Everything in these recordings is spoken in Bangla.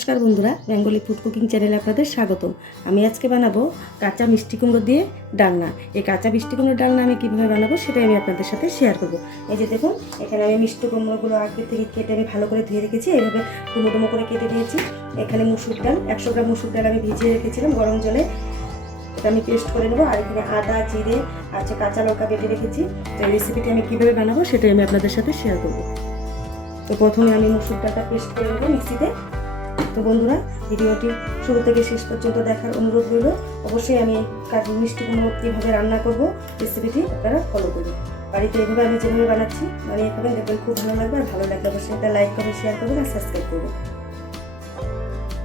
নমস্কার বন্ধুরা, বেঙ্গলি ফুড কুকিং চ্যানেলে আপনাদের স্বাগতম। আমি আজকে বানাবো কাঁচা মিষ্টি কুমড়ো দিয়ে ডালনা। এই কাঁচা মিষ্টি কুমড়ো ডালনা আমি কীভাবে বানাবো সেটাই আমি আপনাদের সাথে শেয়ার করবো। এই যে দেখুন, এখানে আমি মিষ্টি কুমড়োগুলো আগে থেকে কেটে আমি ভালো করে ধুয়ে রেখেছি, এইভাবে ডুমো ডুমো করে কেটে দিয়েছি। এখানে মুসুর ডাল 100 গ্রাম মুসুর ডাল আমি ভিজিয়ে রেখেছিলাম গরম জলে, এটা আমি পেস্ট করে নেবো। আর এখানে আদা, জিরে আর কাঁচা লঙ্কা বেটে রেখেছি। তো এই রেসিপিটি আমি কীভাবে বানাবো সেটাই আমি আপনাদের সাথে শেয়ার করবো। তো প্রথমে আমি মুসুর ডালটা পেস্ট করে নেবো মিক্সিতে। তো বন্ধুরা, ভিডিওটি শুরু থেকে শেষ পর্যন্ত দেখার অনুরোধ রইল। অবশ্যই আমি মিষ্টি কুমড়ো কীভাবে রান্না করবো রেসিপিটি আপনারা ফলো করবেন। বাড়িতে এইভাবে আমি যেভাবে বানাচ্ছি বানিয়ে খাবেন, দেখবেন খুব ভালো লাগবে। আর ভালো লাগলে অবশ্যই এটা লাইক করবেন, শেয়ার করবেন আর সাবস্ক্রাইব করবেন।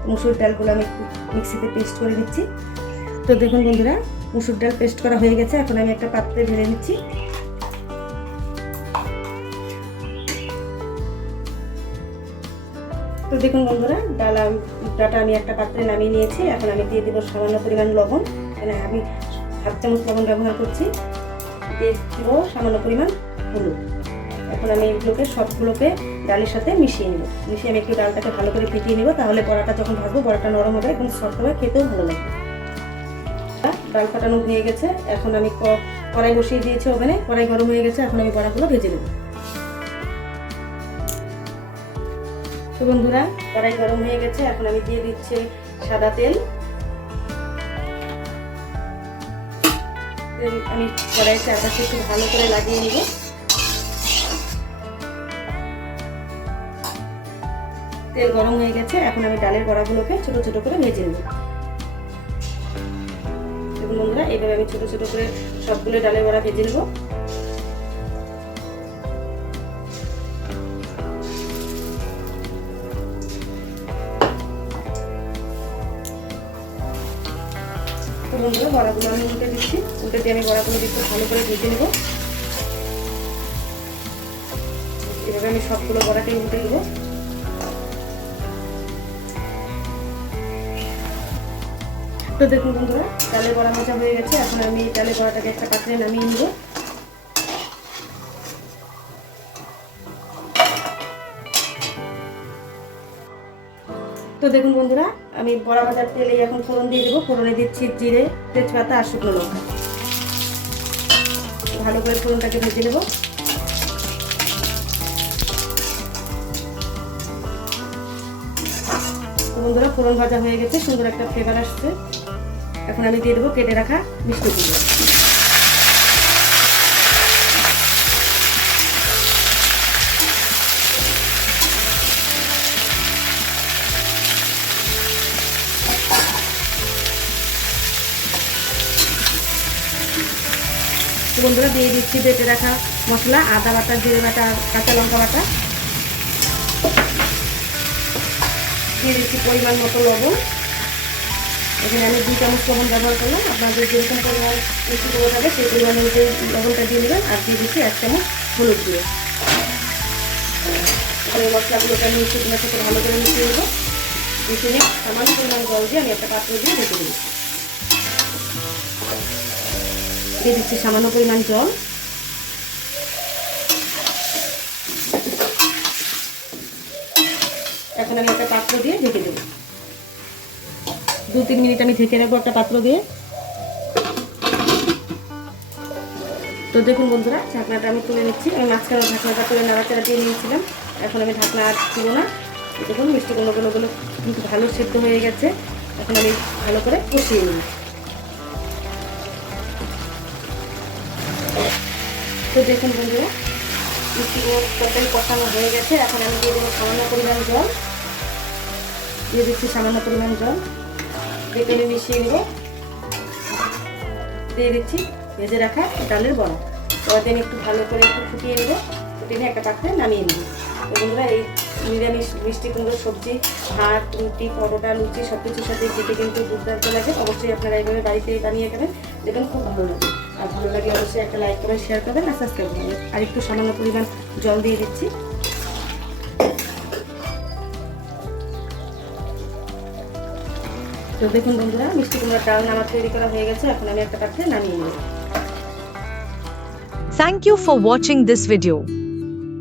মুসুর ডালগুলো আমি মিক্সিতে পেস্ট করে নিচ্ছি। তো দেখুন বন্ধুরা, মুসুর ডাল পেস্ট করা হয়ে গেছে। এখন আমি একটা পাত্রে ঢেলে নিচ্ছি। তো দেখুন বন্ধুরা, ডালটা আমি একটা পাত্রে নামিয়ে নিয়েছি। এখন আমি দিয়ে দেবো সামান্য পরিমাণ লবণ। এখানে আমি হাফ চামচ লবণ ব্যবহার করছি। দিয়ে দেবো সামান্য পরিমাণ হলুদ। এখন আমি এগুলোকে সবগুলোকে ডালের সাথে মিশিয়ে নেব। মিশিয়ে আমি একটু ডালটাকে ভালো করে ফেটিয়ে নেব, তাহলে বড়াটা যখন ভাজবো বড়াটা নরম হবে এবং সফট হবে, খেতেও ভালো লাগবে। ডাল ফাটানো হয়ে গেছে। এখন আমি কড়াই বসিয়ে দিয়েছি ওভেনে। কড়াই গরম হয়ে গেছে, এখন আমি বড়াগুলো ভেজে নেব। তো বন্ধুরা, কড়াই গরম হয়ে গেছে। এখন আমি দিয়ে দিচ্ছি সাদা তেল। আমি কড়াই চারপাশে একটু ভালো করে লাগিয়ে নিব। তেল গরম হয়ে গেছে। এখন আমি ডালের বড়াগুলোকে ছোট ছোট করে ভেজে নেব। দেখুন বন্ধুরা, এইভাবে আমি ছোট ছোট করে সবগুলো ডালের বড়া ভেজে নেব। বন্ধুরা, বড়াগুলো আমি উল্টে দিচ্ছি। উল্টে দিয়ে আমি বড়াগুলো একটু ভালো করে ভেজে নেব। এভাবে আমি সবগুলো বড়াকে উল্টে দেবো। তো দেখুন বন্ধুরা, ডালের বড়া ভাজা হয়ে গেছে। এখন আমি ডালের বড়াটাকে একটা পাত্রে নামিয়ে নেব। তো দেখুন বন্ধুরা, আমি বড়া ভাজার তেলে এখন ফোড়ন দিয়ে দেবো। ফোড়নে দিচ্ছি জিরে, তেজপাতা আর শুকনো লঙ্কা। ভালো করে ফোড়নটাকে ভেজে নেব। তো বন্ধুরা, ফোড়ন ভাজা হয়ে গেছে, সুন্দর একটা ফ্লেভার আসছে। এখন আমি দিয়ে দেবো কেটে রাখা মিষ্টি কুমড়ো। বন্ধুরা, দিয়ে দিচ্ছি বেটে রাখা মশলা, আদা বাটা, জিরে বাটা আর কাঁচা লঙ্কা বাটা। দিয়ে দিচ্ছি পরিমাণ মতো লবণ। এখানে আমি 2 চামচ লবণ ব্যবহার করলাম। আপনাদের যেরকম পরিমাণ মিষ্টি কুমড়ো থাকে সেই পরিমাণ অনুযায়ী লবণটা দিয়ে নেবেন। আর দিয়ে দিচ্ছি 1 চামচ হলুদ দিয়ে। এই মশলাগুলোকে আমি মিষ্টিগুলোর সাথে ভালো করে মিশিয়ে নেব। মিশিয়ে নিয়ে সামান্য পরিমাণ জল দিয়ে আমি একটা পাত্র দিয়ে ঢেকে দিচ্ছি। দিয়ে দিচ্ছি সামান্য পরিমাণ জল। এখন আমি একটা পাত্র দিয়ে ঢেকে দেবো। 2-3 মিনিট আমি ঢেকে রাখবো একটা পাত্র দিয়ে। তো দেখুন বন্ধুরা, ঢাকনাটা আমি তুলে নিচ্ছি। আমি মাঝখানে ঢাকনাটা তুলে নাড়াচাড়া দিয়ে নিয়েছিলাম। এখন আমি ঢাকনা আর তুলব না। দেখুন মিষ্টি কুমড়োগুলো কিন্তু ভালো সেদ্ধ হয়ে গেছে। এখন আমি ভালো করে কষিয়ে নিই। তো দেখুন বন্ধুরা, মিষ্টি কুমড়ো তরকারি কষানো হয়ে গেছে। এখন আমি দিয়ে দেবো সামান্য পরিমাণ জল। দিয়ে দিচ্ছি সামান্য পরিমাণ জল। দিয়ে আমি মিশিয়ে নেব। দিয়ে দিচ্ছি ভেজে রাখা ডালের বড়া। বড়াতে আমি একটু ভালো করে ফুটিয়ে নেব। ফুটিয়ে নিয়ে একটা পাত্রে নামিয়ে নেব। তো বন্ধুরা, এই নিরামিষ মিষ্টি কুমড়োর সবজি ভাত, রুটি, পরোটা, লুচি সব কিছুর সাথে খেতে কিন্তু দুর্দান্ত লাগে। অবশ্যই আপনারা এইভাবে বাড়িতে বানিয়ে খাবেন, দেখবেন খুব ভালো লাগে। আর ভালো লাগলে অবশ্যই একটা লাইক করবেন, শেয়ার করবেন আর সাবস্ক্রাইব করবেন। আর একটু সামান্য পরিমাণ জল দিয়ে দিচ্ছি। তো দেখুন বন্ধুরা, মিষ্টি কুমড়োর ডাল আমার তৈরি করা হয়ে গেছে। এখন আমি একটা পাত্রে নামিয়ে নেব। Thank you for watching this video.